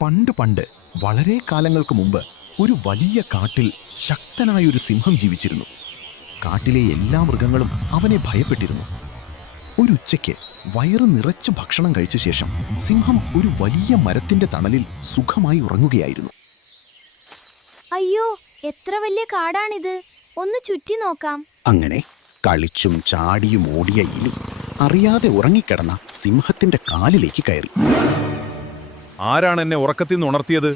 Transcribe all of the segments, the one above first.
പണ്ട് പണ്ട് വളരെ കാലങ്ങൾക്ക് മുമ്പ് ഒരു വലിയ കാട്ടിൽ ശക്തനായൊരു സിംഹം ജീവിച്ചിരുന്നു. കാട്ടിലെ എല്ലാ മൃഗങ്ങളും അവനെ ഭയപ്പെട്ടിരുന്നു. ഒരു ഉച്ചയ്ക്ക് വയറ് നിറച്ചു ഭക്ഷണം കഴിച്ച ശേഷം സിംഹം ഒരു വലിയ മരത്തിന്റെ തണലിൽ സുഖമായി ഉറങ്ങുകയായിരുന്നു. അയ്യോ, എത്ര വലിയ കാടാണിത്! ഒന്ന് ചുറ്റി നോക്കാം. അങ്ങനെ കളിച്ചും ചാടിയും ഓടിയ എലി അറിയാതെ ഉറങ്ങിക്കിടന്ന സിംഹത്തിന്റെ കാലിലേക്ക് കയറി. ആരാണ് എന്നെ ഉറക്കത്തിൽ നിന്ന് ഉണർത്തിയത്?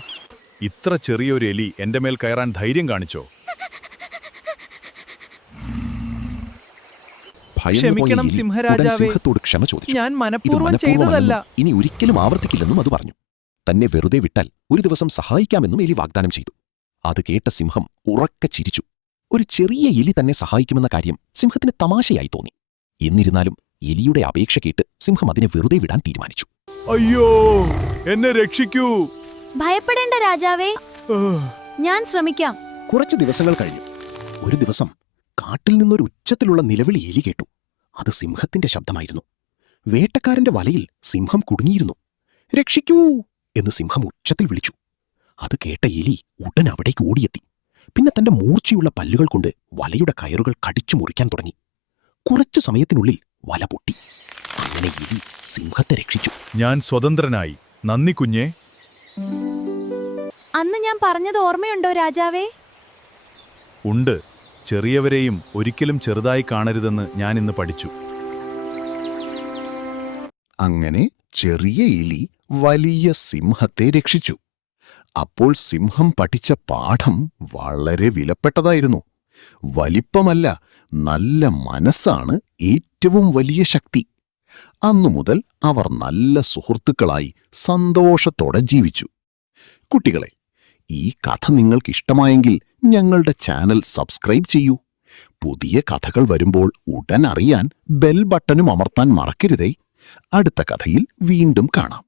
ഇത്ര ചെറിയൊരു എലി എന്റെ മേൽ കയറാൻ ധൈര്യം കാണിച്ചോ? ക്ഷമിക്കണം സിംഹരാജാവേ, സിംഹത്തോട് ക്ഷമ ചോദിച്ചു. ഞാൻ മനഃപൂർവ്വം ചെയ്തതല്ല. ഇനി ഒരിക്കലും ആവർത്തിക്കില്ലെന്നും അത് പറഞ്ഞു. തന്നെ വെറുതെ വിട്ടാൽ ഒരു ദിവസം സഹായിക്കാമെന്നും എലി വാഗ്ദാനം ചെയ്തു. അത് കേട്ട സിംഹം ഉറക്കെ ചിരിച്ചു. ഒരു ചെറിയ എലി തന്നെ സഹായിക്കുമെന്ന കാര്യം സിംഹത്തിന് തമാശയായി തോന്നി. എന്നിരുന്നാലും എലിയുടെ അപേക്ഷ കേട്ട് സിംഹം അതിനെ വെറുതെ വിടാൻ തീരുമാനിച്ചു. അയ്യോ, എന്നെ രക്ഷിക്കൂ! ഭയപ്പെടേണ്ട രാജാവേ, ഞാൻ ശ്രമിക്കാം. കുറച്ചു ദിവസങ്ങൾ കഴിഞ്ഞു. ഒരു ദിവസം കാട്ടിൽ നിന്നൊരു ഉച്ചത്തിലുള്ള നിലവിളി എലി കേട്ടു. അത് സിംഹത്തിന്റെ ശബ്ദമായിരുന്നു. വേട്ടക്കാരന്റെ വലയിൽ സിംഹം കുടുങ്ങിയിരുന്നു. രക്ഷിക്കൂ എന്ന് സിംഹം ഉച്ചത്തിൽ വിളിച്ചു. അത് കേട്ട എലി ഉടൻ അവിടേക്ക് ഓടിയെത്തി. പിന്നെ തന്റെ മൂർച്ചയുള്ള പല്ലുകൾ കൊണ്ട് വലയുടെ കയറുകൾ കടിച്ചു മുറിക്കാൻ തുടങ്ങി. കുറച്ചു സമയത്തിനുള്ളിൽ വല പൊട്ടി. അങ്ങനെ എലി സിംഹത്തെ രക്ഷിച്ചു. ഞാൻ സ്വതന്ത്രനായി. നന്ദി കുഞ്ഞേ. അന്ന് ഞാൻ പറഞ്ഞത് ഓർമ്മയുണ്ടോ രാജാവേ? ഉണ്ട്. ചെറിയവരെയും ഒരിക്കലും ചെറുതായി കാണരുതെന്ന് ഞാൻ ഇന്ന് പഠിച്ചു. അങ്ങനെ ചെറിയ എലി വലിയ സിംഹത്തെ രക്ഷിച്ചു. അപ്പോൾ സിംഹം പഠിച്ച പാഠം വളരെ വിലപ്പെട്ടതായിരുന്നു. വലിപ്പമല്ല, നല്ല മനസ്സാണ് ഏറ്റവും വലിയ ശക്തി. അന്നുമുതൽ അവർ നല്ല സുഹൃത്തുക്കളായി സന്തോഷത്തോടെ ജീവിച്ചു. കുട്ടികളെ, ഈ കഥ നിങ്ങൾക്കിഷ്ടമായെങ്കിൽ ഞങ്ങളുടെ ചാനൽ സബ്സ്ക്രൈബ് ചെയ്യൂ. പുതിയ കഥകൾ വരുമ്പോൾ ഉടൻ അറിയാൻ ബെൽ ബട്ടണും അമർത്താൻ മറക്കരുതേ. അടുത്ത കഥയിൽ വീണ്ടും കാണാം.